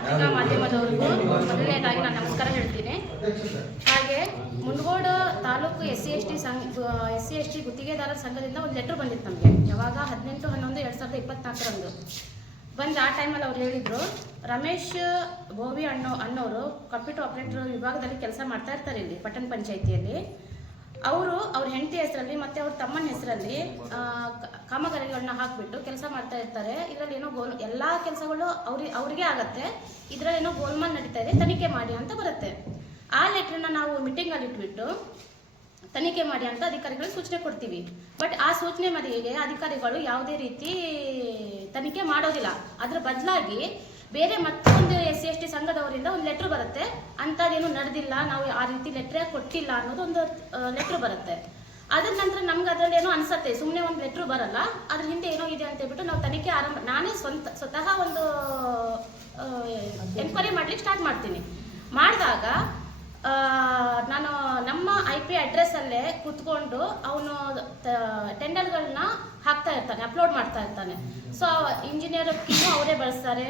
ಪತ್ರಿಕಾ ಮಾಧ್ಯಮದವರಿಗೂ ಮೊದಲನೇದಾಗಿ ನಾನು ನಮಸ್ಕಾರ ಹೇಳ್ತೀನಿ. ಹಾಗೆ Mundgod taluk S C S T ಸಂಘ ಎಸ್ ಸಿ ಎಸ್ ಟಿ ಗುತ್ತಿಗೆದಾರರ ಸಂಘದಿಂದ ಒಂದು ಲೆಟ್ರ್ ಬಂದಿತ್ತು ನಮಗೆ. ಯಾವಾಗ? ಹದಿನೆಂಟು, ಹನ್ನೊಂದು, ಎರಡು ಸಾವಿರದ ಇಪ್ಪತ್ನಾಲ್ಕರಂದು. ಬಂದು ಆ ಟೈಮಲ್ಲಿ ಅವ್ರು ಹೇಳಿದರು, ರಮೇಶ್ ಬೋವಿ ಅಣ್ಣೋ ಅಣ್ಣವರು ಕಂಪ್ಯೂಟರ್ ಆಪರೇಟರ್ ವಿಭಾಗದಲ್ಲಿ ಕೆಲಸ ಮಾಡ್ತಾ ಇರ್ತಾರೆ ಇಲ್ಲಿ, ಪಟ್ಟಣ ಪಂಚಾಯಿತಿಯಲ್ಲಿ. ಅವ್ರ ಹೆಂಡತಿ ಹೆಸರಲ್ಲಿ ಮತ್ತೆ ಅವ್ರ ತಮ್ಮನ ಹೆಸರಲ್ಲಿ ಕಾಮಗಾರಿಗಳನ್ನ ಹಾಕಿಬಿಟ್ಟು ಕೆಲಸ ಮಾಡ್ತಾ ಇರ್ತಾರೆ. ಇದರಲ್ಲಿ ಏನೋ ಗೋಲ್, ಎಲ್ಲ ಕೆಲಸಗಳು ಅವ್ರಿಗೆ ಅವ್ರಿಗೆ ಆಗತ್ತೆ. ಇದರಲ್ಲಿ ಏನೋ ಗೋಲ್ಮಾಲ್ ನಡೀತಾ ಇದೆ, ತನಿಖೆ ಮಾಡಿ ಅಂತ ಬರುತ್ತೆ. ಆ ಲೆಟ್ರನ್ನ ನಾವು ಮೀಟಿಂಗಲ್ಲಿ ಇಟ್ಬಿಟ್ಟು ತನಿಖೆ ಮಾಡಿ ಅಂತ ಅಧಿಕಾರಿಗಳಿಗೆ ಸೂಚನೆ ಕೊಡ್ತೀವಿ. ಬಟ್ ಆ ಸೂಚನೆ ಮರಿಗೆ ಅಧಿಕಾರಿಗಳು ಯಾವುದೇ ರೀತಿ ತನಿಖೆ ಮಾಡೋದಿಲ್ಲ. ಅದ್ರ ಬದಲಾಗಿ ಬೇರೆ ಮತ್ತೊಂದು ಎಸ್ ಸಿ ಎಸ್ ಟಿ ಸಂಘದವರಿಂದ ಒಂದು ಲೆಟ್ರ್ ಬರುತ್ತೆ. ಅಂಥದ್ದೇನು ನಡೆದಿಲ್ಲ, ನಾವು ಆ ರೀತಿ ಲೆಟ್ರೇ ಕೊಟ್ಟಿಲ್ಲ ಅನ್ನೋದು ಒಂದು ಲೆಟ್ರ್ ಬರುತ್ತೆ. ಅದ್ರ ನಂತರ ನಮ್ಗೆ ಅದರಲ್ಲಿ ಏನೋ ಅನ್ಸತ್ತೆ ಸುಮ್ಮನೆ ಒಂದು ಲೆಟ್ರ್ ಬರಲ್ಲ. ಅದ್ರ ಹಿಂದೆ ಏನೋ ಇದೆ ಅಂತ ಹೇಳ್ಬಿಟ್ಟು ನಾವು ತನಿಖೆ ಆರಂಭ, ನಾನೇ ಸ್ವಂತ, ಸ್ವತಃ ಒಂದು ಎನ್ಕ್ವೈರಿ ಮಾಡ್ಲಿಕ್ಕೆ ಸ್ಟಾರ್ಟ್ ಮಾಡ್ತೀನಿ. ಮಾಡಿದಾಗ ನಾನು ನಮ್ಮ ಐ ಪಿ ಅಡ್ರೆಸ್ಸಲ್ಲೇ ಕೂತ್ಕೊಂಡು ಅವನು ಟೆಂಡರ್ಗಳನ್ನ ಹಾಕ್ತಾ ಇರ್ತಾನೆ ಅಪ್ಲೋಡ್ ಮಾಡ್ತಾ ಇರ್ತಾನೆ. ಸೊ ಇಂಜಿನಿಯರ್ ಕೀನು ಅವರೇ ಬಳಸ್ತಾರೆ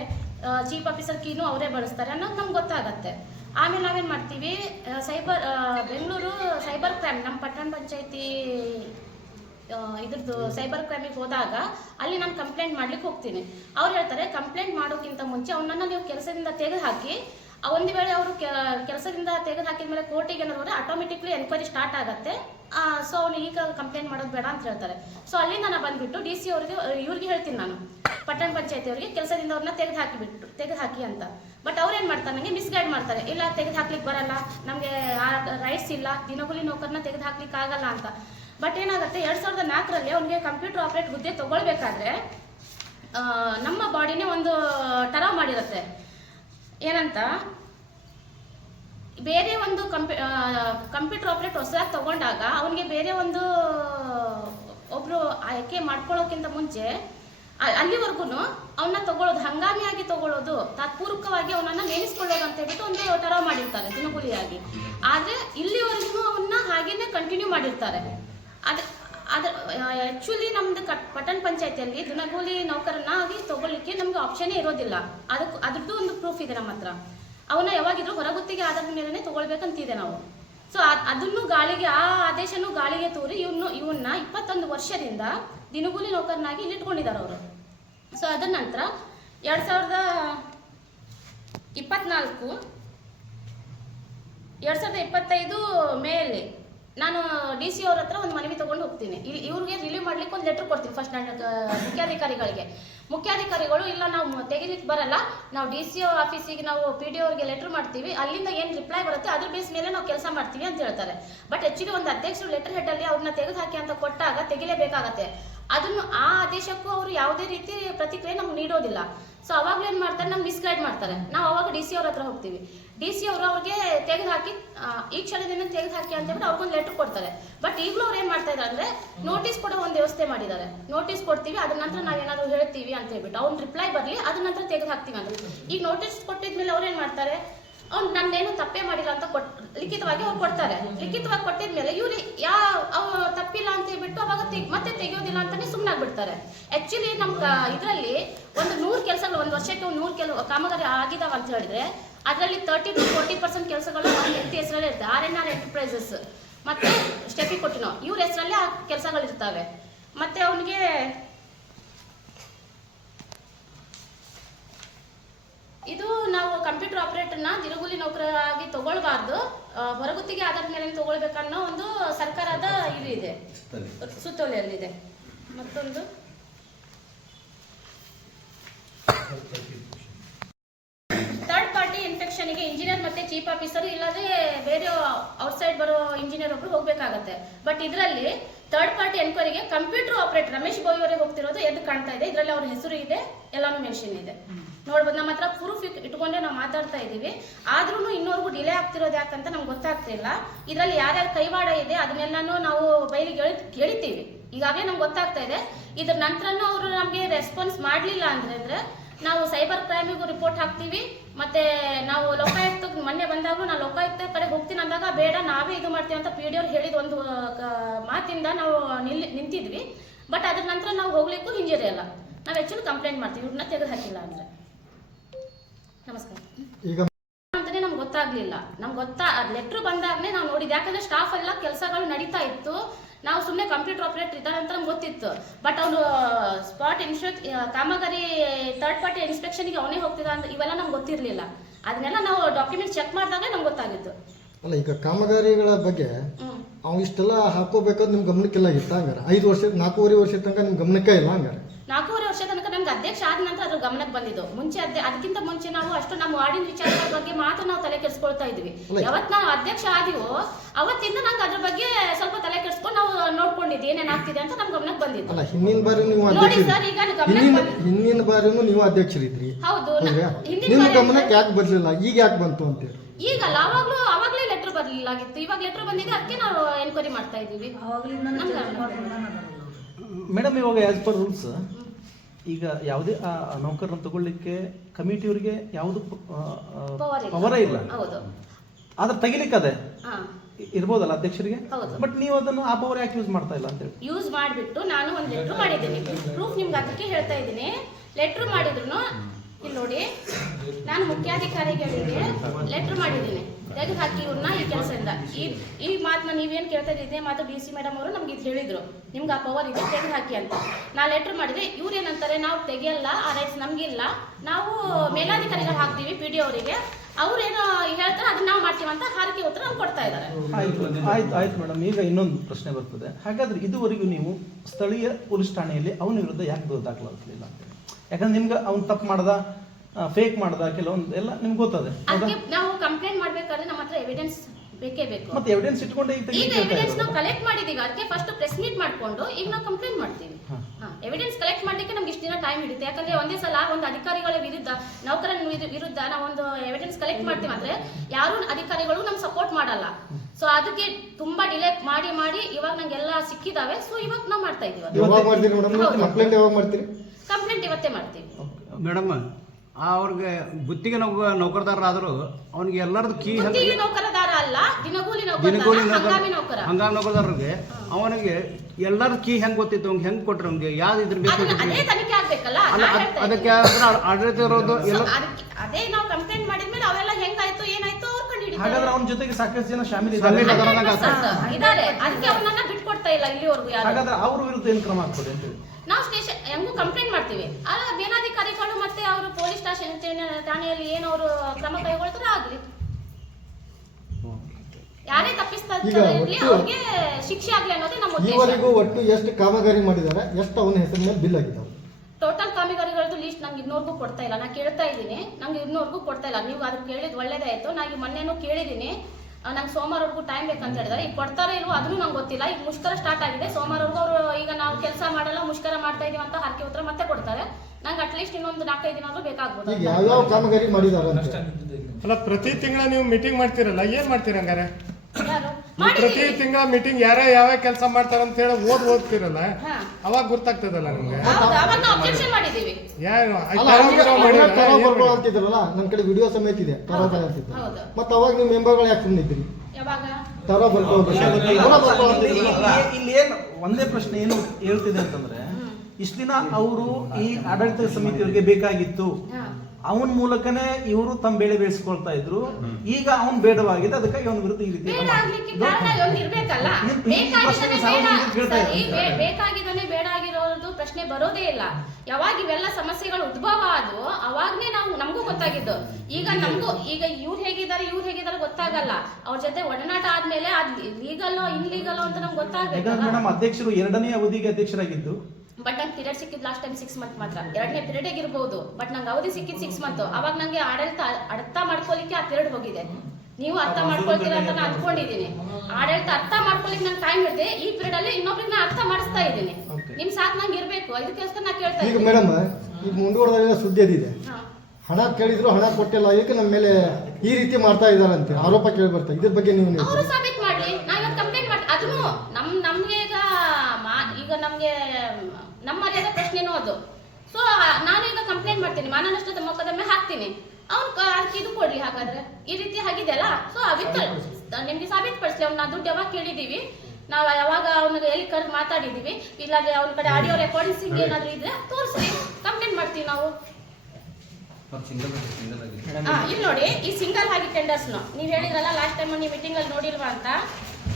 ಚೀಫ್ ಆಫೀಸರ್ ಕೀನು ಅವರೇ ಬಳಸ್ತಾರೆ ಅನ್ನೋದು ನಮ್ಗೆ ಗೊತ್ತಾಗತ್ತೆ. ಆಮೇಲೆ ನಾವೇನು ಮಾಡ್ತೀವಿ ಸೈಬರ್ ಬೆಂಗಳೂರು ಸೈಬರ್ ಕ್ರೈಮ್ ನಮ್ಮ ಪಟ್ಟಣ ಪಂಚಾಯತಿ ಇದ್ರದ್ದು ಸೈಬರ್ ಕ್ರೈಮಿಗೆ ಹೋದಾಗ ಅಲ್ಲಿ ನಾನು ಕಂಪ್ಲೇಂಟ್ ಮಾಡ್ಲಿಕ್ಕೆ ಹೋಗ್ತೀನಿ. ಅವ್ರು ಹೇಳ್ತಾರೆ, ಕಂಪ್ಲೇಂಟ್ ಮಾಡೋಕ್ಕಿಂತ ಮುಂಚೆ ಅವನನ್ನು ನೀವು ಕೆಲಸದಿಂದ ತೆಗೆದು ಹಾಕಿ ಆ, ಒಂದು ವೇಳೆ ಅವರು ಕೆಲಸದಿಂದ ತೆಗೆದು ಹಾಕಿದ ಮೇಲೆ ಕೋರ್ಟಿಗೆ ಏನಾದ್ರು ಹೋದ್ರೆ ಆಟೋಮೆಟಿಕ್ಲಿ ಎನ್ಕ್ವೈರಿ ಸ್ಟಾರ್ಟ್ ಆಗುತ್ತೆ. ಸೊ ಅವ್ನು ಈಗ ಕಂಪ್ಲೇಂಟ್ ಮಾಡೋದು ಬೇಡ ಅಂತ ಹೇಳ್ತಾರೆ. ಸೊ ಅಲ್ಲಿಂದ ನಾನು ಬಂದುಬಿಟ್ಟು ಡಿ ಸಿ ಅವ್ರಿಗೆ, ಇವ್ರಿಗೆ ಹೇಳ್ತೀನಿ ನಾನು. ಪಟ್ಟಣ ಪಂಚಾಯತಿ ಅವರಿಗೆ ಕೆಲಸದಿಂದ ಅವ್ರನ್ನ ತೆಗೆದು ಹಾಕಿಬಿಟ್ಟು, ತೆಗೆದು ಹಾಕಿ ಅಂತ. ಬಟ್ ಅವ್ರೇನು ಮಾಡ್ತಾರೆ ನನಗೆ ಮಿಸ್ಗೈಡ್ ಮಾಡ್ತಾರೆ. ಇಲ್ಲ, ತೆಗೆದು ಹಾಕ್ಲಿಕ್ಕೆ ಬರಲ್ಲ. ನಮಗೆ ರೈಟ್ಸ್ ಇಲ್ಲ. ದಿನಗೂಲಿ ನೌಕರನ್ನ ತೆಗೆದು ಹಾಕ್ಲಿಕ್ಕೆ ಆಗಲ್ಲ ಅಂತ. ಬಟ್ ಏನಾಗುತ್ತೆ, ಎರಡು ಸಾವಿರದ ನಾಲ್ಕರಲ್ಲಿ ಅವ್ನಿಗೆ ಕಂಪ್ಯೂಟರ್ ಆಪರೇಟ್ ಹುದ್ದೆ ತೊಗೊಳ್ಬೇಕಾದ್ರೆ ನಮ್ಮ ಬಾಡಿನೇ ಒಂದು ಟರಾವ್ ಮಾಡಿರುತ್ತೆ. ಏನಂತ? ಬೇರೆ ಒಂದು ಕಂಪ್ಯೂ ಕಂಪ್ಯೂಟರ್ ಆಪ್ರೇಟ್ ಹೊಸದಾಗಿ ತಗೊಂಡಾಗ ಅವನಿಗೆ ಬೇರೆ ಒಂದು ಒಬ್ರು ಆಯ್ಕೆ ಮಾಡ್ಕೊಳ್ಳೋಕ್ಕಿಂತ ಮುಂಚೆ ಅಲ್ಲಿವರೆಗೂ ಅವನ್ನ ತಗೊಳ್ಳೋದು ಹಂಗಾಮಿಯಾಗಿ ತಗೊಳ್ಳೋದು, ತಾತ್ಪೂರ್ವಕವಾಗಿ ಅವನನ್ನ ನೇಮಿಸ್ಕೊಳ್ಳೋದು ಅಂತ ಹೇಳ್ಬಿಟ್ಟು ಒಂದು ಥರ ಮಾಡಿರ್ತಾರೆ, ದಿನಗೂಲಿಯಾಗಿ. ಆದರೆ ಇಲ್ಲಿವರೆಗೂ ಅವನ್ನ ಹಾಗೇನೆ ಕಂಟಿನ್ಯೂ ಮಾಡಿರ್ತಾರೆ. ಅದ ಅದ ಆ್ಯಕ್ಚುಲಿ ನಮ್ದು ಕಟ್, ಪಟ್ಟಣ ಪಂಚಾಯತಿಯಲ್ಲಿ ದಿನಗೂಲಿ ನೌಕರನ್ನ ಆಗಿ ತಗೊಳ್ಳಿಕ್ಕೆ ನಮ್ಗೆ ಆಪ್ಷನೇ ಇರೋದಿಲ್ಲ. ಅದಕ್ಕೆ, ಅದ್ರದ್ದು ಒಂದು ಪ್ರೂಫ್ ಇದೆ ನಮ್ಮ ಹತ್ರ. ಅವನ್ನ ಯಾವಾಗಿದ್ರು ಹೊರಗುತ್ತಿಗೆ ಆಧಾರದ ಮೇಲೆ ತಗೊಳ್ಬೇಕಂತಿದೆ ನಾವು. ಸೊ ಅದನ್ನು ಗಾಳಿಗೆ, ಆ ಆದೇಶನು ಗಾಳಿಗೆ ತೂರಿ ಇವನು ಇವನ್ನ ಇಪ್ಪತ್ತೊಂದು ವರ್ಷದಿಂದ ದಿನಗೂಲಿ ನೌಕರನಾಗಿ ಇಲ್ಲಿ ಇಟ್ಕೊಂಡಿದ್ದಾರೆ ಅವರು. ಸೊ ಅದರ ನಂತರ ಎರಡು ಸಾವಿರದ ಇಪ್ಪತ್ನಾಲ್ಕು, ಎರಡು ಸಾವಿರದ ಇಪ್ಪತ್ತೈದು ಮೇಯಲ್ಲಿ ನಾನು ಡಿ ಸಿ ಅವ್ರ ಹತ್ರ ಒಂದು ಮನವಿ ತಗೊಂಡು ಹೋಗ್ತೀನಿ. ಇಲ್ಲಿ ಇವ್ರಿಗೆ ರಿಲೀವ್ ಮಾಡ್ಲಿಕ್ಕೆ ಒಂದು ಲೆಟರ್ ಕೊಡ್ತೀನಿ ಫಸ್ಟ್ ನಾನು, ಕ- ಮುಖ್ಯಾಧಿಕಾರಿಗಳಿಗೆ. ಮುಖ್ಯಾಧಿಕಾರಿಗಳು, ಇಲ್ಲ ನಾವು ತೆಗಿಲಿಕ್ಕೆ ಬರಲ್ಲ. ನಾವು ಡಿ ಸಿ ಆಫೀಸಿಗೆ ನಾವು ಪಿ ಡಿ ಅವ್ರಿಗೆ ಲೆಟರ್ ಮಾಡ್ತೀವಿ. ಅಲ್ಲಿಂದ ಏನು ರಿಪ್ಲೈ ಬರುತ್ತೆ, ಅದ್ರ ಬೇಸ್ ಮೇಲೆ ನಾವು ಕೆಲಸ ಮಾಡ್ತೀವಿ ಅಂತ ಹೇಳ್ತಾರೆ. ಬಟ್ ಆ್ಯಕ್ಚುಲಿ ಒಂದು ಅಧ್ಯಕ್ಷರು ಲೆಟರ್ ಹೆಡ್ಡಲ್ಲಿ ಅವ್ರನ್ನ ತೆಗೆದು ಹಾಕಿ ಅಂತ ಕೊಟ್ಟಾಗ ತೆಗಿಲೇಬೇಕಾಗತ್ತೆ. ಅದನ್ನು ಆ ಆದೇಶಕ್ಕೂ ಅವರು ಯಾವುದೇ ರೀತಿ ಪ್ರತಿಕ್ರಿಯೆ ನಮ್ಗೆ ನೀಡೋದಿಲ್ಲ. ಸೊ ಅವಾಗಲೂ ಏನು ಮಾಡ್ತಾರೆ, ನಮ್ಗೆ ಮಿಸ್ಗೈಡ್ ಮಾಡ್ತಾರೆ. ನಾವು ಅವಾಗ ಡಿ ಸಿ ಅವ್ರ ಹತ್ರ ಹೋಗ್ತೀವಿ. ಡಿ ಸಿ ಅವರು ಅವ್ರಿಗೆ ತೆಗೆದು ಹಾಕಿ ಆ, ಈ ಕ್ಷಣದಿಂದ ತೆಗೆದು ಹಾಕಿ ಅಂತ ಹೇಳಿ ಅವ್ರಿಗೊಂದು ಲೆಟರ್ ಕೊಡ್ತಾರೆ. ಬಟ್ ಈಗಲೂ ಅವ್ರು ಏನು ಮಾಡ್ತಾ ಇದ್ದಾರೆ ಅಂದ್ರೆ ನೋಟಿಸ್ ಕೊಡೋ ಒಂದು ವ್ಯವಸ್ಥೆ ಮಾಡಿದ್ದಾರೆ. ನೋಟಿಸ್ ಕೊಡ್ತೀವಿ ಅದ್ರ ನಂತರ ನಾವೇನಾದ್ರು ಹೇಳ್ತೀವಿ ಅಂತ ಹೇಳ್ಬಿಟ್ಟು ಅವ್ನು ರಿಪ್ಲೈ ಬರಲಿ ಅದ್ರ ನಂತರ ತೆಗೆದು ಹಾಕ್ತೀವಿ ಅಂತ ಈಗ ನೋಟಿಸ್ ಕೊಟ್ಟಿದ್ಮೇಲೆ ಅವ್ರು ಏನು ಮಾಡ್ತಾರೆ? ಅವ್ನು ನಂದೇನು ತಪ್ಪೇ ಮಾಡಿಲ್ಲ ಅಂತ ಕೊಟ್ ಲಿಖಿತವಾಗಿ ಅವ್ರು ಕೊಡ್ತಾರೆ. ಲಿಖಿತವಾಗಿ ಕೊಟ್ಟಿದ್ಮೇಲೆ ಇವ್ರು ಯಾವ ತಪ್ಪಿಲ್ಲ ಅಂತ ಹೇಳ್ಬಿಟ್ಟು ಅವಾಗ ಮತ್ತೆ ತೆಗೆಯೋದಿಲ್ಲ ಅಂತಾನೆ ಸುಮ್ಮನಾಗ್ಬಿಡ್ತಾರೆ ಆಕ್ಚುಲಿ ನಮ್ಮ ಇದರಲ್ಲಿ ಒಂದು ನೂರು ಕೆಲಸಗಳು ಒಂದು ವರ್ಷಕ್ಕೆ ಒಂದು ನೂರು ಕೆಲವು ಕಾಮಗಾರಿ ಆಗಿದಾವ ಅಂತ ಹೇಳಿದ್ರೆ ಅದರಲ್ಲಿ ತರ್ಟಿ ಟು ಫೋರ್ಟಿ ಪರ್ಸೆಂಟ್ ಕೆಲಸಗಳು ಒಂದು ವ್ಯಕ್ತಿ ಹೆಸರಲ್ಲಿ ಇರುತ್ತೆ. ಆರ್ ಎನ್ ಆರ್ ಎಂಟರ್ಪ್ರೈಸಸ್ ಮತ್ತೆ ಸ್ಟೆಫಿ ಕೊಟ್ಟಿನೋ ಇವ್ರ ಹೆಸರಲ್ಲೇ ಆ ಕೆಲಸಗಳು ಇರ್ತವೆ ಮತ್ತೆ ಅವನಿಗೆ ಇದು ನಾವು ಕಂಪ್ಯೂಟರ್ ಆಪರೇಟರ್ನ ದಿನಗೂಲಿ ನೌಕರಾಗಿ ತಗೊಳ್ಬಾರ್ದು. ಹೊರಗುತ್ತಿಗೆ ಆಧಾರದ ಮೇಲೆ ತಗೊಳ್ಬೇಕನ್ನೋ ಒಂದು ಸರ್ಕಾರದ ಇದು ಇದೆ. ಸುತ್ತೋಲೆಯಲ್ಲಿದೆ. ಮತ್ತೊಂದು? ಇನ್ಫೆಕ್ಷನ್ಗೆ ಇಂಜಿನಿಯರ್ ಮತ್ತೆ ಚೀಫ್ ಆಫೀಸರ್ ಇಲ್ಲದೆ ಬೇರೆ ಔಟ್ಸೈಡ್ ಬರೋ ಇಂಜಿನಿಯರ್ ಒಬ್ರು ಹೋಗ್ಬೇಕಾಗತ್ತೆ. ಬಟ್ ಇದರಲ್ಲಿ ಥರ್ಡ್ ಪಾರ್ಟಿ ಎನ್ಕ್ವೈರಿಗೆ ಕಂಪ್ಯೂಟರ್ ಆಪರೇಟರ್ ರಮೇಶ್ ಬೋಯಿ ಅವರಿಗೆ ಹೋಗ್ತಿರೋದು ಎದ್ದು ಕಾಣ್ತಾ ಇದೆ. ಇದರಲ್ಲಿ ಅವ್ರ ಹೆಸರು ಇದೆ, ಎಲ್ಲಾನು ಮೆನ್ಷನ್ ಇದೆ. ನೋಡ್ಬೋದು, ನಮ್ಮ ಹತ್ರ ಪ್ರೂಫ್ ಇಟ್ಕೊಂಡೇ ನಾವು ಮಾತಾಡ್ತಾ ಇದ್ದೀವಿ. ಆದ್ರೂ ಇನ್ನೋರ್ಗು ಡಿಲೇ ಆಗ್ತಿರೋದು ಯಾಕಂತ ನಮ್ಗೆ ಗೊತ್ತಾಗ್ತಿಲ್ಲ. ಇದರಲ್ಲಿ ಯಾರ್ಯಾರ ಕೈವಾಡ ಇದೆ, ಅದನ್ನೆಲ್ಲಾನು ನಾವು ಬೈಲಿಗೆ ಎಳಿ ಈಗಾಗಲೇ ನಮ್ಗೆ ಗೊತ್ತಾಗ್ತಾ ಇದೆ. ಇದ್ರ ನಂತರನೂ ಅವರು ನಮಗೆ ರೆಸ್ಪಾನ್ಸ್ ಮಾಡಲಿಲ್ಲ ಅಂದ್ರೆ ನಾವು ಸೈಬರ್ ಕ್ರೈಮಿಗೂ ರಿಪೋರ್ಟ್ ಹಾಕ್ತೀವಿ. ಮತ್ತೆ ನಾವು ಲೋಕಾಯುಕ್ತ ಮೊನ್ನೆ ಬಂದಾಗ ನಾವು ಲೋಕಾಯುಕ್ತ ಕಡೆ ಹೋಗ್ತೀನಿ ಅಂದಾಗ ಬೇಡ, ನಾವೇ ಇದು ಮಾಡ್ತೀವಿ ಅಂತ ಪಿ ಡಿ ಅವ್ರು ಹೇಳಿದ ಒಂದು ಮಾತಿಂದ ನಾವು ನಿಲ್ಲಿ, ನಿಂತಿದ್ವಿ. ಬಟ್ ಅದ್ರ ನಂತರ ನಾವು ಹೋಗ್ಲಿಕ್ಕೂ ಹಿಂಜರಿಯಲ್ಲ. ನಾವು ಆ್ಯಕ್ಚುಲಿ ಕಂಪ್ಲೇಂಟ್ ಮಾಡ್ತೀವಿ. ಇವ್ರನ್ನ ತೆಗೆದು ಹಾಕಿಲ್ಲ ಅಂದ್ರೆ. ನಮಸ್ಕಾರ. ಗೊತ್ತಾಗ್ಲಿಲ್ಲ. ನಮ್ಗೆ ಗೊತ್ತಾ ಲೆಟ್ರ್ ಬಂದಾಗಲೇ ನಾವು ನೋಡಿದ್ದು ಯಾಕಂದ್ರೆ ಸ್ಟಾಫ್ ಎಲ್ಲ ಕೆಲಸಗಳು ನಡೀತಾ ಇತ್ತು. ನಾವು ಸುಮ್ಮನೆ ಕಂಪ್ಯೂಟರ್ ಆಪರೇಟರ್ ಇದ್ದಾರೆ ಅಂತ ನಮ್ಗೆ ಗೊತ್ತಿತ್ತು. ಬಟ್ ಅವನು ಸ್ಪಾಟ್ ಇನ್ಸ್ಪೆಕ್ ಕಾಮಗಾರಿ ಥರ್ಡ್ ಪಾರ್ಟಿ ಇನ್ಸ್ಪೆಕ್ಷನ್ಗೆ ಅವನೇ ಹೋಗ್ತಿದ್ದ ಅಂತ ಇವೆಲ್ಲ ನಮ್ಗೆ ಗೊತ್ತಿರಲಿಲ್ಲ. ಅದನ್ನೆಲ್ಲ ನಾವು ಡಾಕ್ಯುಮೆಂಟ್ ಚೆಕ್ ಮಾಡಿದಾಗ ನಮ್ಗೆ ಗೊತ್ತಾಗಿತ್ತು. ಅಲ್ಲ ಈಗ ಕಾಮಗಾರಿಗಳ ಬಗ್ಗೆ ಅವ್ನು ಅವ್ ಇಷ್ಟೆಲ್ಲ ಹಾಕೋಬೇಕಾದ್ರೆ ನಿಮ್ ಗಮನಕ್ಕೆಲ್ಲ ಇತ್ತ ಹಂಗಾರೆ? ಐದು ವರ್ಷ ನಾಲ್ಕೂವರೆ ವರ್ಷ ತನಕ ನಿಮ್ ಗಮನಕ್ಕೆ ಇಲ್ಲ ಹಂಗಾರೆ? ನಾಲ್ಕೂವರೆ ವರ್ಷ ತನಕ ಅಧ್ಯಕ್ಷ ಆದ ನಂತರ ಅದ್ರ ಗಮನಕ್ಕೆ ಬಂದಿದ್ದು. ಮುಂಚೆ ಅದೇ ಅದಕ್ಕಿಂತ ಮುಂಚೆ ನಾವು ಅಷ್ಟು ನಮ್ಮ ವಾರ್ಡಿನ ವಿಚಾರಗಳ ಬಗ್ಗೆ ಮಾತ್ರ ನಾವು ತಲೆ ಕೆಡಿಸ್ಕೊಳ್ತಾ ಇದ್ವಿ. ಯಾವತ್ ನಾವು ಅಧ್ಯಕ್ಷ ಆದಿವೋ ಅವತ್ತಿಂದ ನಂಗೆ ಅದ್ರ ಬಗ್ಗೆ ಸ್ವಲ್ಪ ತಲೆ ಕೆಡಿಸ್ಕೊಂಡು ನಾವು ನೋಡ್ಕೊಂಡಿದ್ದು ಏನೇನಾಗ್ತಿದೆ ಅಂತ ನಮ್ ಗಮನಕ್ಕೆ ಬಂದಿದ್ದು. ಅಲ್ಲ ಹಿಂದಿನ ಬಾರಿ ನೀವು ನೋಡಿ ಸರ್ ಈಗ ಗಮನಕ್ಕೆ ಹಿಂದಿನ ಬಂದಿದ್ದು. ಹಿಂದಿನ ಬಾರಿನೂ ನೀವು ಅಧ್ಯಕ್ಷರಿದ್ರಿ. ಹೌದು ನ- ಹೌದ್ರಾ? ಹಿಂದಿನ ನಿಮ್ ಬಾರಿ ಗಮನಕ್ಕೆ ಯಾಕೆ ಬರ್ಲಿಲ್ಲ? ಈಗ ಯಾಕೆ ಬಂತು ಅಂತೇಳಿ ಈಗಲ್ಲ ಅವಾಗ್ಲೂ ಅವಾಗ್ಲೇ ಲೆಟರ್ ಬರ್ಲಿಲ್ಲಾಗಿತ್ತು. ಇವಾಗ ಲೆಟರ್ ಬಂದಿದೆ ಅದಕ್ಕೆ ನಾವು ಎನ್ಕ್ವೈರಿ ಮಾಡ್ತಾ ಇದೀವಿ ನಮ್ಗೆ ಮೇಡಮ್ ಇವಾಗ ಆಸ್ ಪರ್ ರೂಲ್ಸ್ ಈಗ ಯಾವುದೇ ಆ ನೌಕರರನ್ನು ತಗೊಳ್ಳಿಕ್ಕೆ ಕಮಿಟಿಯವರಿಗೆ ಯಾವುದು ಪವರ ಇಲ್ಲ. ಆದ್ರೆ ತೆಗಿಲಿಕ್ಕೆ ಅದೇ. ಇರ್ಬೋದಲ್ಲ ಅಧ್ಯಕ್ಷರಿಗೆ? ಹೌದು. ಬಟ್ ನೀವು ಅದನ್ನು ಆ ಪವರ್ ಯಾಕೆ ಯೂಸ್ ಮಾಡ್ತಾ ಇಲ್ಲ ಅಂತ ಹೇಳಿ. ಯೂಸ್ ಮಾಡಿಬಿಟ್ಟು ನಾನು ಒಂದು ಲೆಟ್ರ್ ಮಾಡಿದ್ದೀನಿ. ಪ್ರೂಫ್ ನಿಮ್ಗೆ ಅದಕ್ಕೆ ಹೇಳ್ತಾ ಇದ್ದೀನಿ. ಲೆಟ್ರ್ ಮಾಡಿದ್ರು ಇಲ್ಲಿ ನೋಡಿ. ನಾನು ಮುಖ್ಯಾಧಿಕಾರಿಗಳಿಗೆ ಲೆಟರ್ ಮಾಡಿದ್ದೀನಿ. ತೆಗೆದು ಹಾಕಿ ಇವ್ರನ್ನ ಈ ಕೆಲಸದಿಂದ. ಈ ಈ ಮಾತನ್ನ ನೀವೇನು ಕೇಳ್ತಾ ಇದ್ದೆ ಮಾತು ಡಿ ಸಿ ಮೇಡಮ್ ಅವರು ನಮ್ಗೆ ಇದು ಹೇಳಿದ್ರು. ನಿಮ್ಗೆ ಆ ಪವರ್ ಇದೆ, ತೆಗೆದು ಹಾಕಿ ಅಂತ. ನಾ ಲೆಟ್ರ್ ಮಾಡಿದ್ರೆ ಇವ್ರು ಏನಂತಾರೆ, ನಾವು ತೆಗೆಯಲ್ಲ, ಆ ರೈಟ್ಸ್ ನಮಗಿಲ್ಲ. ನಾವು ಮೇಲಾಧಿಕಾರಿಗಳು ಹಾಕ್ತೀವಿ ಪಿ ಡಿ ಅವರಿಗೆ. ಅವ್ರೇನು ಹೇಳ್ತಾರೆ, ಅದನ್ನ ನಾವು ಮಾಡ್ತೀವಿ ಅಂತ ಹಾರಿಕೆ ಉತ್ತರ ನಮ್ಗೆ ಕೊಡ್ತಾ ಇದ್ದಾರೆ ಆಯ್ತು ಆಯ್ತು ಮೇಡಮ್ ಈಗ ಇನ್ನೊಂದು ಪ್ರಶ್ನೆ ಬರ್ತದೆ. ಹಾಗಾದ್ರೆ ಇದುವರೆಗೂ ನೀವು ಸ್ಥಳೀಯ ಪೊಲೀಸ್ ಠಾಣೆಯಲ್ಲಿ ಅವನ ವಿರುದ್ಧ ಯಾಕೆ ದೂರು ದಾಖಲಾಗಲಿಲ್ಲ ಯಾಕಂದ್ರೆ ನಿಮ್ಗೆ ಅವ್ನು ತಪ್ಪು ಮಾಡ್ದ? ಫೇಕ್ ಮಾಡ್ದ ಕೆಲವೊಂದು ಎಲ್ಲ ನಿಮ್ಗೆ ಗೊತ್ತದೆ. ಅದಕ್ಕೆ ನಾವು ಕಂಪ್ಲೇಂಟ್ ಮಾಡ್ಬೇಕಾದ್ರೆ ನಮ್ಮ ಹತ್ರ ಎವಿಡೆನ್ಸ್ ಬೇಕೇ ಬೇಕು. ಮತ್ತೆ ಎವಿಡೆನ್ಸ್ ಇಟ್ಕೊಂಡೆ ಈಗ ಹೇಳ್ತಾ ಎವಿಡೆನ್ಸ್ ಇರೋದು. ನಾವು ಕಲೆಕ್ಟ್ ಮಾಡಿದೀವಿ ಅದಕ್ಕೆ ಫಸ್ಟ್ ಪ್ರೆಸ್ ಮೀಟ್ ಮಾಡ್ಕೊಂಡು ಈಗ ನಾವು ಕಂಪ್ಲೇಂಟ್ ಮಾಡ್ತೀವಿ. ಹಾ. ಎವಿಡೆನ್ಸ್ ಕಲೆಕ್ಟ್ ಮಾಡ್ಲಿಕ್ಕೆ ನಮ್ಗೆ ಇಷ್ಟು ದಿನ ಟೈಮ್ ಹಿಡಿತೆ ಯಾಕಂದ್ರೆ ಒಂದೇ ಸಲ ಒಂದು ಅಧಿಕಾರಿಗಳ ವಿರುದ್ಧ ನೌಕರನ ವಿರು- ವಿರುದ್ಧ ನಾವು ಒಂದು ಎವಿಡೆನ್ಸ್ ಕಲೆಕ್ಟ್ ಮಾಡ್ತೀವಿ ಅಂದ್ರೆ ಯಾರು ಅಧಿಕಾರಿಗಳು ನಮ್ಗೆ ಸಪೋರ್ಟ್ ಮಾಡಲ್ಲ. ಸೊ ಅದಕ್ಕೆ ತುಂಬಾ ಡಿಲೇ ಮಾಡಿ ಮಾಡಿ ಇವಾಗ ನಂಗೆಲ್ಲ ಸಿಕ್ಕಿದಾವೆ. ಸೊ ಇವಾಗ ನಾವು ಮಾಡ್ತಾ ಇದೀವಿ. ಯಾವಾಗ ಮಾಡ್ತೀರಿ ಮೇಡಮ್ ಕಂಪ್ಲೇಂಟ್ ಯಾವಾಗ ಮಾಡ್ತೀರಿ? ಕಂಪ್ಲೇಂಟ್ ಇವತ್ತೇ ಮಾಡ್ತೀವಿ. ಮೇಡಮ್ ಅವ್ರಿಗೆ ಗುತ್ತಿಗೆ ನೌಕ ನೌಕರದಾರರಾದರೂ ಅವನಿಗೆ ಎಲ್ಲರದ್ದು ಕೀ ಹೆಂಗೆ ಗುತ್ತಿಗೆ ನೌಕರದಾರ ಅಲ್ಲ ದಿನಗೂಲಿ ದಿನಗೂಲಿ ನೌಕರ ಹಂಗಾಮಿ ನೌಕರ. ಹಂಗಾಮಿ ನೌಕರದಾರರಿಗೆ ಅವನಿಗೆ ಎಲ್ಲರ ಕೀ ಹೆಂಗ್ ಗೊತ್ತಿತ್ತು? ಅವ್ನಿಗೆ ಹೆಂಗ್ ಕೊಟ್ರು? ಅವ್ನಿಗೆ ಯಾವ್ದು ಇದ್ರ ಬೇಕು ಅದನ್ನ ಅದೇ ತನಿಖೆ ಆಗ್ಬೇಕಲ್ಲ ಅಲ್ಲ ನಾ ಅದ್- ಹೇಳ್ತಾ ಅದಕ್ಕೆ ಆಡಳಿತ ಇರೋದು ಎಲ್ಲ ಅದಕ್ಕೆ- ಅದೇ ನಾವು ಕಂಪ್ಲೇಂಟ್ ಮಾಡಿದ್ಮೇಲೆ ಅವೆಲ್ಲ ಹೆಂಗಾಯ್ತು ಏನಾಯ್ತು ಅವ್ರು ಹಾಗಾದ್ರೆ ಅವನ ಜೊತೆಗೆ ಸಾಕಷ್ಟು ಜನ ಶಾಮೀಲ್ ಶಾಮೀಲ್ ಇದ್ದಾರೆ ಇದ್ದಾರೆ. ಇದಾರೆ ಅದಕ್ಕೆ ಅವ್ರನ್ನ ಬಿಟ್ಕೊಡ್ತಾ ಇಲ್ಲ ಇಲ್ಲಿವರೆಗೂ ಯಾರು. ಹಾಗಾದ್ರೆ ಅವ್ರ ವಿರುದ್ಧ ಏನು ಕ್ರಮ ಆಗ್ತದೆ ನಾವು ಸ್ಟೇಷನ್ ಹೆಂಗೂ ಕಂಪ್ಲೇಂಟ್ ಮಾಡ್ತೀವಿ. ಆ ಮೇಲಾಧಿಕಾರಿಗಳು ಮತ್ತೆ ಅವರು ಪೊಲೀಸ್ ಸ್ಟೇಷನ್ ಠಾಣೆಯಲ್ಲಿ ಏನು ಅವರು ಕ್ರಮ ಕೈಗೊಳ್ತಾರೆ ಆಗ್ಲಿ. ಯಾರೇ ತಪ್ಪಿಸ್ತಾ ಈಗ ಇರ್ಲಿ ಒಟ್ಟು- ಅವ್ರಿಗೆ ಶಿಕ್ಷೆ ಆಗ್ಲಿ ಅನ್ನೋದೇ ನಮ್ಮ ಉದ್ದೇಶ. ಈವರೆಗೂ ಒಟ್ಟು ಎಷ್ಟು ಕಾಮಗಾರಿ ಮಾಡಿದ್ದಾರೆ ಎಷ್ಟು ಅವನ ಹೆಸರಿನ ಮೇಲೆ ಬಿಲ್ ಆಗಿದ್ದಾವೆ ಟೋಟಲ್ ಕಾಮಗಾರಿಗಳದ್ದು ಲಿಸ್ಟ್ ನಂಗೆ ಇನ್ನೂರ್ಗೂ ಕೊಡ್ತಾ ಇಲ್ಲ. ನಾ ಕೇಳ್ತಾ ಇದ್ದೀನಿ. ನಂಗೆ ಇನ್ನೂರ್ಗೂ ಕೊಡ್ತಾ ಇಲ್ಲ. ನೀವು ಅದಕ್ಕೆ ಕೇಳಿದ್ ಒಳ್ಳೇದಾಯ್ತು. ನಾ ಈಗ ಮೊನ್ನೆನೂ ಕೇಳಿದ್ದೀನಿ. ನಂಗೆ ಸೋಮವಾರವರೆಗೂ ಟೈಮ್ ಬೇಕಂತ ಹೇಳಿದ್ರೆ. ಈಗ ಕೊಡ್ತಾರೋ ಇಲ್ವೋ ಅದನ್ನು ನಂಗೆ ಗೊತ್ತಿಲ್ಲ. ಈಗ ಮುಷ್ಕರ ಸ್ಟಾರ್ಟ್ ಆಗಿದೆ. ಸೋಮವಾರವರೆಗೂ ಅವರು ಈಗ ನಾವು ಕೆಲಸ ಮಾಡಲ್ಲ ಮುಷ್ಕರ ಮಾಡ್ತಾ ಇದೀವಿ ಅಂತ ಹರಕೆ ಉತ್ತರ ಮತ್ತೆ ಕೊಡ್ತಾರೆ. ನಂಗೆ ಅಟ್ಲೀಸ್ಟ್ ಇನ್ನೊಂದು ನಾಲ್ಕೈದು ದಿನ ಆದ್ರೂ ಬೇಕಾಗ್ಬೋದು ಈಗ ಯಾವ್ಯಾವ ಕಾಮಗಾರಿ ಮಾಡಿದ್ದಾರೆ ಅಂತ ಅಲ್ಲ ಪ್ರತಿ ತಿಂಗಳ ನೀವು ಮೀಟಿಂಗ್ ಮಾಡ್ತೀರಲ್ಲ? ಏನ್ ಮಾಡ್ತೀರ ಹಂಗಾರೆ? ಯಾರು? ಪ್ರತಿ ಮಾಡಿದೀವಿ. ತಿಂಗಳ ಮೀಟಿಂಗ್ ಯಾರ ಯಾವ ಕೆಲಸ ಮಾಡ್ತಾರ ಅಂತ ಹೇಳಿ ಓದ್ ಓದ್ತಿರಲ್ಲ? ಹಾ. ಅವಾಗ ಗೊತ್ತಾಗ್ತದಲ್ಲ ನಿಮ್ಗೆ? ಹೌದು ಅವಾಗ ನಾವು ಅಬ್ಜೆಕ್ಷನ್ ಮಾಡಿದೀವಿ. ಮಾಡಿರಲ್ಲ? ಅಂತಿದ್ರಲ್ಲ ನನ್ನ ಕಡೆ ವಿಡಿಯೋ ಸಮೇತ ಇದೆ ತರೋ ಬರ ಅಂತಿದ್ರು ಹೌದು. ಮತ್ತೆ ಅವಾಗ ನೀವು ಮೆಂಬರ್ಗಳು ಯಾಕೆ ಸುಮ್ಮನಿದ್ರಿ ಯಾವಾಗ? ತರ ಬರ್ಕೊಳ್ಳೋದು ಇಲ್ಲಿ- ಏನು ಒಂದೇ ಪ್ರಶ್ನೆ ಏನು ಹೇಳ್ತಿದೆ ಅಂತಂದ್ರೆ ಇಷ್ಟು ದಿನ ಅವರು ಈ ಆಡಳಿತ ಸಮಿತಿಯವರಿಗೆ ಬೇಕಾಗಿತ್ತು. ಅವನ ಮೂಲಕನೇ ಇವರು ತಮ್ಮ ಬೆಳೆ ಬೆಳೆಸ್ಕೊಳ್ತಾ ಇದ್ರು. ಈಗ ಅವನ್ ಬೇಡವಾಗಿದೆ ಅದಕ್ಕಾಗಿ ಅವನ ವಿರುದ್ಧ ಈ ರೀತಿ ಪ್ರಶ್ನೆ ಬರೋದೇ ಇಲ್ಲ. ಯಾವಾಗ ಇವೆಲ್ಲ ಸಮಸ್ಯೆಗಳು ಉದ್ಭವ ಅದು ಅವಾಗ್ನೇ ನಾವು ನಮಗೂ ಗೊತ್ತಾಗಿದ್ದು. ಈಗ ನಮಗೂ ಈಗ ಇವ್ರು ಹೇಗಿದ್ದಾರೆ ಇವ್ರು ಹೇಗಿದ್ದಾರೆ ಗೊತ್ತಾಗಲ್ಲ. ಅವ್ರ ಜೊತೆ ಒಡನಾಟ ಆದ್ಮೇಲೆ ಅದ್ ಲೀಗಲ್ಲೋ ಇನ್ಲೀಗಲ್ಲೋ ಅಂತ ನಮ್ಗೆ ಗೊತ್ತಾಗಬೇಕು ಅಧ್ಯಕ್ಷರು ಎರಡನೇ ಅವಧಿಗೆ ಅಧ್ಯಕ್ಷರಾಗಿದ್ದು. ಬಟ್ ನಂಗೆ ಪಿರಿಯಡ್ ಸಿಕ್ಕಿದ್ ಲಾಸ್ಟ್ ಟೈಮ್ ಸಿಕ್ಸ್ ಮಂತ್ ಮಾತ್ರ. ಎರಡನೇ ಪಿರಿಯಡ್ ಇರ್ಬೋದು. ಬಟ್ ನಂಗೆ ಅವಧಿ ಸಿಕ್ಕಿದ್ ಸಿಕ್ಸ್ ಮಂತ್ ಅವಾಗ ನಂಗೆ ಆಡಳಿತ ಅರ್ಥ ಮಾಡ್ಕೊಲಿಕ್ಕೆ ಆ ಪಿರಿಯಡ್ ಹೋಗಿದೆ. ನೀವು ಅರ್ಥ ಮಾಡ್ಕೊಳ್ತೀರಾ ಅಂತ ನಾನು ಅನ್ಕೊಂಡಿದ್ದೀನಿ ಆಡಳಿತ ಅರ್ಥ ಮಾಡ್ಕೊಲಿಕ್ಕೆ ನಂಗೆ ಟೈಮ್ ಇರ್ತದೆ ಈ ಪಿರಿಯಡ್ ಅಲ್ಲಿ ಇನ್ನೊಬ್ರಿಗೆ ನಾನು ಅರ್ಥ ಮಾಡಿಸ್ತಾ ಇದ್ದೀನಿ. ನಿಮ್ ಸಾಥ್ ನಂಗೆ ಇರ್ಬೇಕು. ಇದಕ್ಕೋಸ್ಕರ ನಾ ಕೇಳ್ತಾ ಈಗ ಇದ್ದೀನಿ. ಮೇಡಮ್ ಈಗ ಮುಂದುವರೆದ ಸುದ್ದಿ ಅದಿದೆ. ಹಾ. ಹಣ ಕೇಳಿದ್ರು ಹಣ ಕೊಟ್ಟಿಲ್ಲ ಇದಕ್ಕೆ ನಮ್ಮ ಮೇಲೆ ಈ ರೀತಿ ಮಾಡ್ತಾ ಇದಾರಂತೆ ಆರೋಪ ಕೇಳಿ ಬರ್ತಾ ಇದ್ರ ಬಗ್ಗೆ ನೀವು ನೀವು ಅವರು ಸಾಬೀತ್ ಮಾಡ್ಲಿ. ನಾನು ಇವತ್ತು ಕಂಪ್ಲೇಂಟ್ ಮಾಡಿ ಅದನ್ನು ನಮ್ ನಮ್ಗೆ ಈಗ ಮಾ- ಈಗ ನಮ್ಗೆ ನಮ್ಮ ಮರ್ಯಾದೆ ಪ್ರಶ್ನೆನೂ ಅದು. ಸೊ ನಾನೀಗ ಕಂಪ್ಲೇಂಟ್ ಮಾಡ್ತೀನಿ. ಮಾನನಷ್ಟದ ಮೊಕದ್ದಮೆ ಹಾಕ್ತೀನಿ. ಅವ್ನು ಅದಕ್ಕೆ ಇದು ಕೊಡ್ಲಿ ಹಾಗಾದ್ರೆ. ಈ ರೀತಿ ಆಗಿದೆಯಲ್ಲ ಸೊ ವಿತ್ ನಿಮ್ಗೆ ಸಾಬೀತುಪಡಿಸ್ಲಿ. ಅವ್ನ ದುಡ್ಡು ಯಾವಾಗ ಕೇಳಿದೀವಿ? ನಾವು ಯಾವಾಗ ಅವನಿಗೆ ಎಲ್ಲಿ ಕರೆದು ಮಾತಾಡಿದೀವಿ ಇಲ್ಲಾಂದ್ರೆ ಅವನ ಕಡೆ ಆಡಿಯೋ ರೆಕಾರ್ಡಿಂಗ್ಸ್ ಏನಾದರೂ ಇದ್ರೆ ತೋರಿಸ್ರಿ ಕಂಪ್ಲೇಂಟ್ ಮಾಡ್ತೀವಿ ನಾವು. ಹಾ ಇಲ್ಲಿ ನೋಡಿ ಈ ಸಿಂಗಲ್ ಆಗಿ ಟೆಂಡರ್ಸ್ ನೀವು ಹೇಳಿದ್ರಲ್ಲ ಲಾಸ್ಟ್ ಟೈಮ್ ನೀವು ಮೀಟಿಂಗ್ ಅಲ್ಲಿ ನೋಡಿಲ್ವಾ ಅಂತ?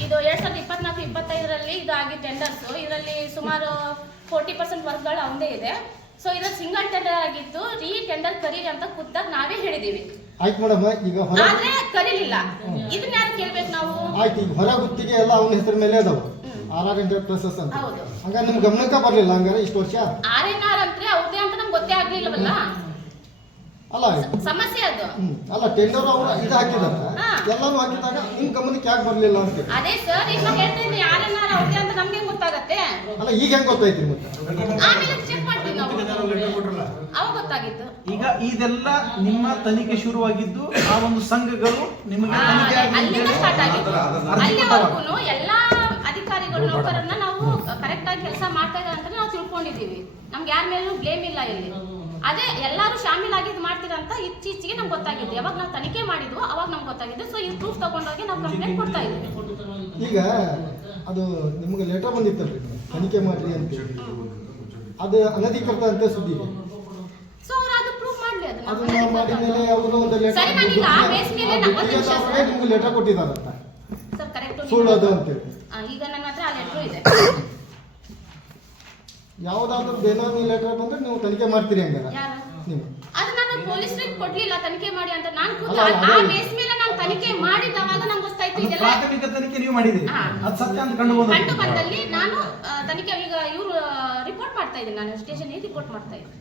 ಇದು ಎರಡ್ ಸಾವಿರದ ಇಪ್ಪತ್ನಾಲ್ಕು ಇಪ್ಪತ್ತೈದರಲ್ಲಿ ಇದು ಆಗಿ ಟೆಂಡರ್ಸ್ ಇದರಲ್ಲಿ ಸುಮಾರು ಫೋರ್ಟಿ ಪರ್ಸೆಂಟ್ ವರ್ಕ್ಗಳು ಅವಂದೇ ಇದೆ. ಸೊ ಇದ್ರಲ್ಲಿ ಸಿಂಗಲ್ ಟೆಂಡರ್ ಆಗಿತ್ತು ರೀ ಟೆಂಡರ್ ಕರೀರಿ ಅಂತ ಖುದ್ದಾಗಿ ನಾವೇ ಹೇಳಿದೀವಿ. ಆಯ್ತು ಮೇಡಮ್ ಈಗ ಹೊರ ಆದ್ರೆ ಕರೀಲಿಲ್ಲ ಇದನ್ನ ಯಾರು ಕೇಳ್ಬೇಕು ನಾವು? ಆಯ್ತು ಈಗ ಹೊರ ಗುತ್ತಿಗೆ ಎಲ್ಲ ಅವನ ಹೆಸರು ಮೇಲೆ ಅದಾವ. ಆರ್ ಆರ್ ಎಂಟರ್ಪ್ರೈಸಸ್ ಅಂತ. ಹೌದು. ಹಂಗಾರೆ ನಿಮ್ ಗಮನಕ್ಕೆ ಬರ್ಲಿಲ್ಲ ಹಂಗಾರೆ ಇಷ್ಟು ವರ್ಷ? ಆರ್ ಎನ್ ಆರ್ ಅಂದ್ರೆ ಅವ್ರದೇ ಅಂತ ನಮ್ಗೆ ಗೊತ್ತೇ ಆಗ್ಲಿಲ್ಲವಲ್ಲ? ಅಲ್ಲ ಸಮಸ್ಯೆ ಅದು. ಅಲ್ಲ ಟೆಂಡರ್ ಅವರು ಇದು ಹಾಕಿದಾರ. ಎಲ್ಲಾನು ಹಾಕಿದಾಗ ನಿಮ್ ಗಮನಕ್ಕೆ ಯಾಕೆ ಬರ್ಲಿಲ್ಲ ಅಂತ ಅದೇ ಸರ್ ಈಗ ಹೇಳ್ತೀನಿ ಆರ್ ಎನ್ ಆರ್ ಅವ್ರದೇ ಅಂತ ನಮ್ಗೆ ಗೊತ್ತಾಗತ್ತೆ? ಅಲ್ಲ ಈಗ ಹೆಂಗ್ ಗೊತ್ತಾಯ್ತು ಮತ್ತೆ ಆಮೇಲೆ ಚೆಕ್ ಮಾಡ್ತೀನಿ ನಾವು. ಗೊತ್ತಾಗಿತ್ತು. ಈಗ ಇದೆಲ್ಲ ನಿಮ್ಮ ತನಿಖೆ ಶುರುವಾಗಿದ್ದು ಆ ಒಂದು ಸಂಘಗಳು ನಿಮಗೆ ತನಿಖೆ ಆಗಲಿ ಅಲ್ಲಿಂದ ಅಂತೇಳಿ ಸ್ಟಾರ್ಟ್ ಆಗಿತ್ತು. ಅಲ್ಲಿವರೆಗೂ ಎಲ್ಲಾ ಅಧಿಕಾರಿಗಳು ನೌಕರನ್ನ ನಾವು ಕರೆಕ್ಟ್ ಆಗಿ ಕೆಲಸ ಮಾಡ್ತಾ ಇದ್ದಾರೆ ಅಂತ ನಾವು ತಿಳ್ಕೊಂಡಿದ್ದೀವಿ. ನಮ್ಗೆ ಯಾರ ಮೇಲೂ ಬ್ಲೇಮ್ ಇಲ್ಲ ಇಲ್ಲಿ. ಅದೇ ಎಲ್ಲರೂ ಶಾಮೀಲಾಗಿದ್ದು ಮಾಡ್ತೀರಾ ಅಂತ ಇತ್ತೀಚೆಗೆ ನಮ್ಗೆ ಗೊತ್ತಾಗಿದ್ದು. ಯಾವಾಗ ನಾವು ತನಿಖೆ ಮಾಡಿದ್ವು ಅವಾಗ ನಮ್ಗೆ ಗೊತ್ತಾಗಿದ್ದು. ಸೊ ಈ ಪ್ರೂಫ್ ತಗೊಂಡೋಗಿ ನಾವು ಕಂಪ್ಲೇಂಟ್ ಕೊಡ್ತಾ ಇದ್ದೀವಿ. ಈಗ ಅದು ನಿಮ್ಗೆ ಲೆಟರ್ ಬಂದಿತ್ತಲ್ರಿ ತನಿಖೆ ಮಾಡ್ರಿ ಅಂತ ಅದು ಅನಧಿಕೃತ ಅಂತ ಸುದ್ದಿ ಇದೆ ಸೊ ಅವ್ರು ಅದು ಪ್ರೂವ್ ಮಾಡ್ಲಿ ಅದನ್ನ ಮಾಡಿದ ಮೇಲೆ ಒಂದು ಸರಿ, ನಾನೀಗ ಆ base ಮೇಲೆ ನಾನು ಒಂದ್ ನಿಮಿಷ. ಸರ್. ನಿಮ್ಗೆ ಲೆಟರ್ ಕೊಟ್ಟಿದಾರಂತ ಸರ್ ಕರೆಕ್ಟ್ ಸುಳ್ಳು ಅದು ಅಂತೇಳಿ ಈಗ ನನ್ನ ಹತ್ರ ಆ ಲೆಟ್ರು ಇದೆ. ಯಾವ್ದಾದ್ರು ಬೇನಾಮಿ ಲೆಟರ್ ಬಂದ್ರೆ ನೀವು ತನಿಖೆ ಮಾಡ್ತೀರಿ ಹಂಗಾರ. ಯಾರು? ನೀವು. ಅದು ನಾನು ಪೊಲೀಸರಿಗೆ ಕೊಡ್ಲಿಲ್ಲ ತನಿಖೆ ಮಾಡಿ ಅಂತ. ನಾನು ಅಲ್ಲ, ಆ- ಅದೇ- ಬೇಸ್ ಮೇಲೆ ನಾನು ತನಿಖೆ ಮಾಡಿದವಾಗ ನಂಗೆ ಗೊತ್ತಾಯ್ತು ಅದು ಇದೆಲ್ಲ. ಪ್ರಾಥಮಿಕ ತನಿಖೆ ನೀವು ಮಾಡಿದ್ರಿ ಹಾ. ಅದು ಸತ್ಯ ಅಂತ ಕಂಡು ಬಂದ ಕಂಡು ಬಂದಲ್ಲಿ ನಾನು ಆ, ತನಿಖೆ ಈಗ ಇವರು ರಿಪೋರ್ಟ್ ಮಾಡ್ತಾ ಇದ್ದೀನಿ ನಾನು. ಸ್ಟೇಷನ್ ರಿಪೋರ್ಟ್ ಮಾಡ್ತಾ ಇದ್ದೀನಿ.